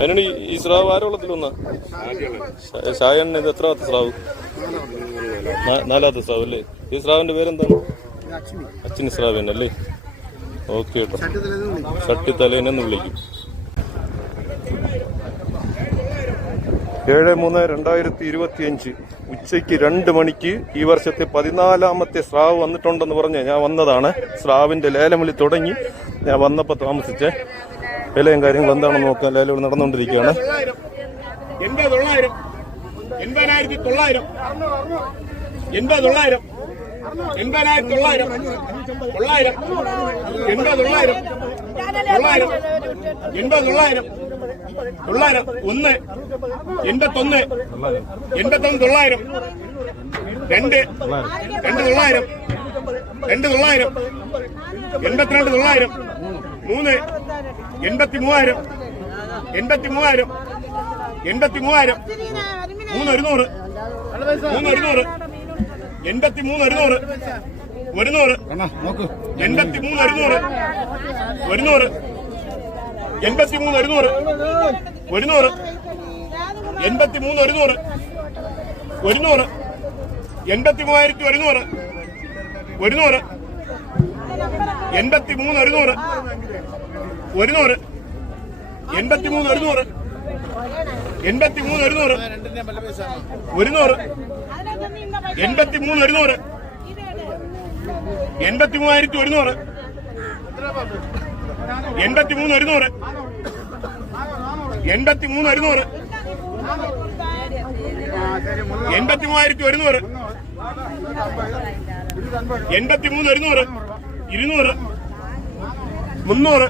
അതിനാണ് ഈ- സ്രാവ് ആരോ ആരോളത്തിലൊന്ന ഷായണ്ണ ഇത് എത്രാമത്തെ സ്രാവ്? നാലാമത്തെ സ്രാവ് അല്ലേ? ഈ സ്രാവിന്റെ പേരെന്താണ്? അച്ഛന് സ്രാവ് തന്നെ അല്ലേ? ഓക്കെ കേട്ടോ. ഷട്ടിത്തലേനെന്ന് വിളിക്കും. ഏഴ് മൂന്ന് രണ്ടായിരത്തി ഇരുപത്തി അഞ്ച് ഉച്ചയ്ക്ക് രണ്ട് മണിക്ക് ഈ വർഷത്തെ പതിനാലാമത്തെ സ്രാവ് വന്നിട്ടുണ്ടെന്ന് പറഞ്ഞ് ഞാൻ വന്നതാണ്. സ്രാവിന്റെ ലേലം വിളി തുടങ്ങി. ഞാൻ വന്നപ്പോൾ താമസിച്ചേ. വിലയും കാര്യങ്ങളും എന്താണെന്ന് നോക്കാൻ ലേലം വിളി നടന്നുകൊണ്ടിരിക്കുകയാണ്. എൺപത് ഒന്ന് എൺപത്തൊന്ന് എൺപത്തൊന്ന് തൊള്ളായിരം രണ്ട് രണ്ട് തൊള്ളായിരം രണ്ട് തൊള്ളായിരം എൺപത്തിരണ്ട് തൊള്ളായിരം മൂന്ന് എൺപത്തി മൂവായിരം എൺപത്തി മൂവായിരം എൺപത്തി മൂവായിരം മൂന്ന് ഒരുന്നൂറ്. മൂന്ന് ഒരുന്നൂറ്. എൺപത്തി മൂന്ന് ഒരുന്നൂറ്. ഒരുന്നൂറ് എൺപത്തി മൂന്ന് ഒരുന്നൂറ്. ഒരുന്നൂറ് എൺപത്തി മൂന്ന് ഒരുന്നൂറ്. എൺപത്തി മൂന്ന് ഒരുന്നൂറ് എൺപത്തി മൂവായിരത്തി ഒരുന്നൂറ് ഒരുന്നൂറ് എൺപത്തി മൂന്ന് മൂന്ന് ഒരുന്നൂറ് എൺപത്തി മൂന്ന് ഒരുന്നൂറ് ഒരുന്നൂറ് എൺപത്തി മൂന്ന് ഒരുന്നൂറ് എൺപത്തി മൂവായിരത്തി ഒരുന്നൂറ് എൺപത്തി മൂന്ന് മൂന്ന് ഒരുന്നൂറ് എൺപത്തി മൂവായിരത്തി ഇരുന്നൂറ് മുന്നൂറ്.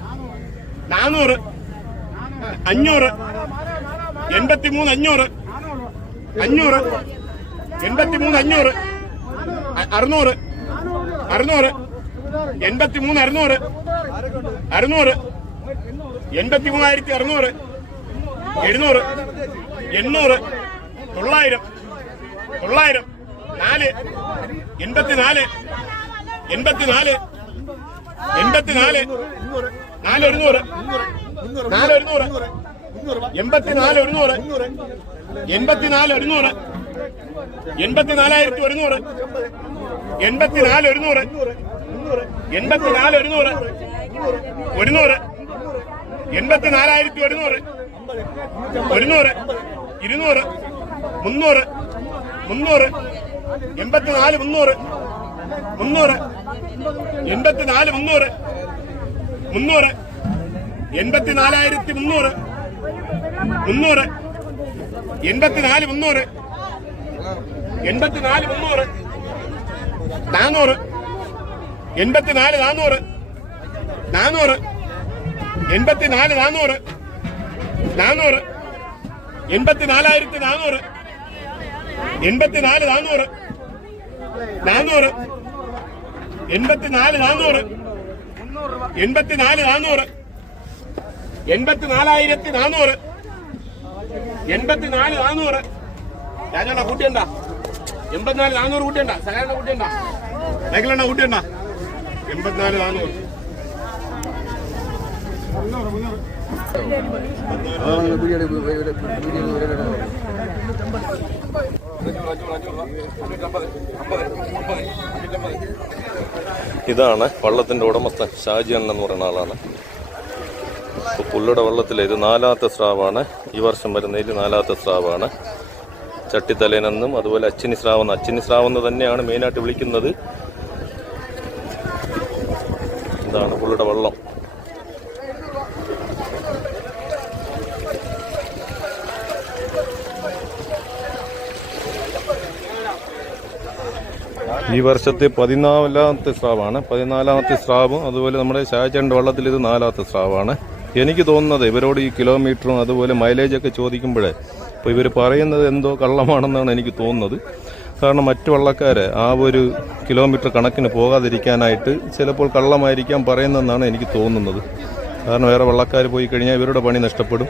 നാനൂറ്. അഞ്ഞൂറ്. എൺപത്തി മൂന്ന് അഞ്ഞൂറ്. അഞ്ഞൂറ്. എൺപത്തി മൂന്ന് അഞ്ഞൂറ് അറുന്നൂറ്. അറുന്നൂറ്. എൺപത്തി മൂന്ന് അറുന്നൂറ്. അറുന്നൂറ്. എൺപത്തി മൂവായിരത്തി അറുന്നൂറ് എഴുന്നൂറ്. എണ്ണൂറ്. തൊള്ളായിരം. തൊള്ളായിരം. നാല്. എൺപത്തിനാല്. എൺപത്തിനാല്. എൺപത്തിനാല്. നാല് ഒരുന്നൂറ് നാല് ഒരുന്നൂറ് എൺപത്തിനാല് ഒരുന്നൂറ്. എൺപത്തിനാല് ഒരുന്നൂറ്. എൺപത്തിനാലായിരത്തി ഒരുന്നൂറ്. എൺപത്തിനാല് ഒരുന്നൂറ്. എൺപത്തിനാല് ഒരുന്നൂറ്. ഒരുന്നൂറ്. എൺപത്തിനാലായിരത്തി ഒരുന്നൂറ്. ഒരുന്നൂറ്. ഇരുന്നൂറ്. മുന്നൂറ്. മുന്നൂറ്. എൺപത്തിനാല് മുന്നൂറ്. മുന്നൂറ്. എൺപത്തിനാല് മുന്നൂറ്. മുന്നൂറ്. എൺപത്തിനാലായിരത്തി മുന്നൂറ്. മുന്നൂറ്. എൺപത്തിനാല് മുന്നൂറ്. എൺപത്തിനാല് മുന്നൂറ്. നാനൂറ്. എൺപത്തിനാല് നാനൂറ്. നാനൂറ്. എൺപത്തിനാല് നാനൂറ്. നാനൂറ്. എൺപത്തിനാലായിരത്തി നാനൂറ്. എൺപത്തിനാല് നാനൂറ്. നാനൂറ്. എൺപത്തിനാല് നാനൂറ്. എൺപത്തിനാല് നാനൂറ് എൺപത്തിനാലായിരത്തി നാനൂറ് എൺപത്തിനാല് നാനൂറ് രാജണ്ണ കൂട്ടിയണ്ട എൺപത്തിനാല് നാനൂറ് കൂട്ടിയണ്ട സഹകരണ കൂട്ടിയണ്ട മേഖലെണ്ണ കൂട്ടിയണ്ട എൺപത്തിനാല് നാനൂറ് ഇതാണ് വള്ളത്തിന്റെ ഉടമസ്ഥൻ ഷാജി അണ്ണൻ എന്ന് പറയുന്ന ആളാണ്. ഇപ്പൊ പുള്ളിയുടെ വള്ളത്തിലെ ഇത് നാലാമത്തെ സ്രാവാണ്. ഈ വർഷം വരുന്നതിൽ നാലാമത്തെ സ്രാവാണ്. ചട്ടിത്തലേനെന്നും അതുപോലെ അച്ചിനി സ്രാവെന്ന് അച്ചിനി സ്രാവെന്ന് തന്നെയാണ് മെയിനായിട്ട് വിളിക്കുന്നത് ഇതാണ് പുള്ളിയുടെ വള്ളം ഈ വർഷത്തെ പതിനാലാമത്തെ സ്രാവാണ്. പതിനാലാമത്തെ സ്രാവും അതുപോലെ നമ്മുടെ ഷാജന്റെ വള്ളത്തിൽ ഇത് നാലാമത്തെ സ്രാവാണ്. എനിക്ക് തോന്നുന്നത് ഇവരോട് ഈ കിലോമീറ്ററും അതുപോലെ മൈലേജൊക്കെ ചോദിക്കുമ്പോഴേ അപ്പോൾ ഇവർ പറയുന്നത് എന്തോ കള്ളമാണെന്നാണ് എനിക്ക് തോന്നുന്നത്. കാരണം മറ്റു വള്ളക്കാരെ ആ ഒരു കിലോമീറ്റർ കണക്കിന് പോകാതിരിക്കാനായിട്ട് ചിലപ്പോൾ കള്ളമായിരിക്കാം പറയുന്നതെന്നാണ് എനിക്ക് തോന്നുന്നത്. കാരണം വേറെ വള്ളക്കാർ പോയി കഴിഞ്ഞാൽ ഇവരുടെ പണി നഷ്ടപ്പെടും.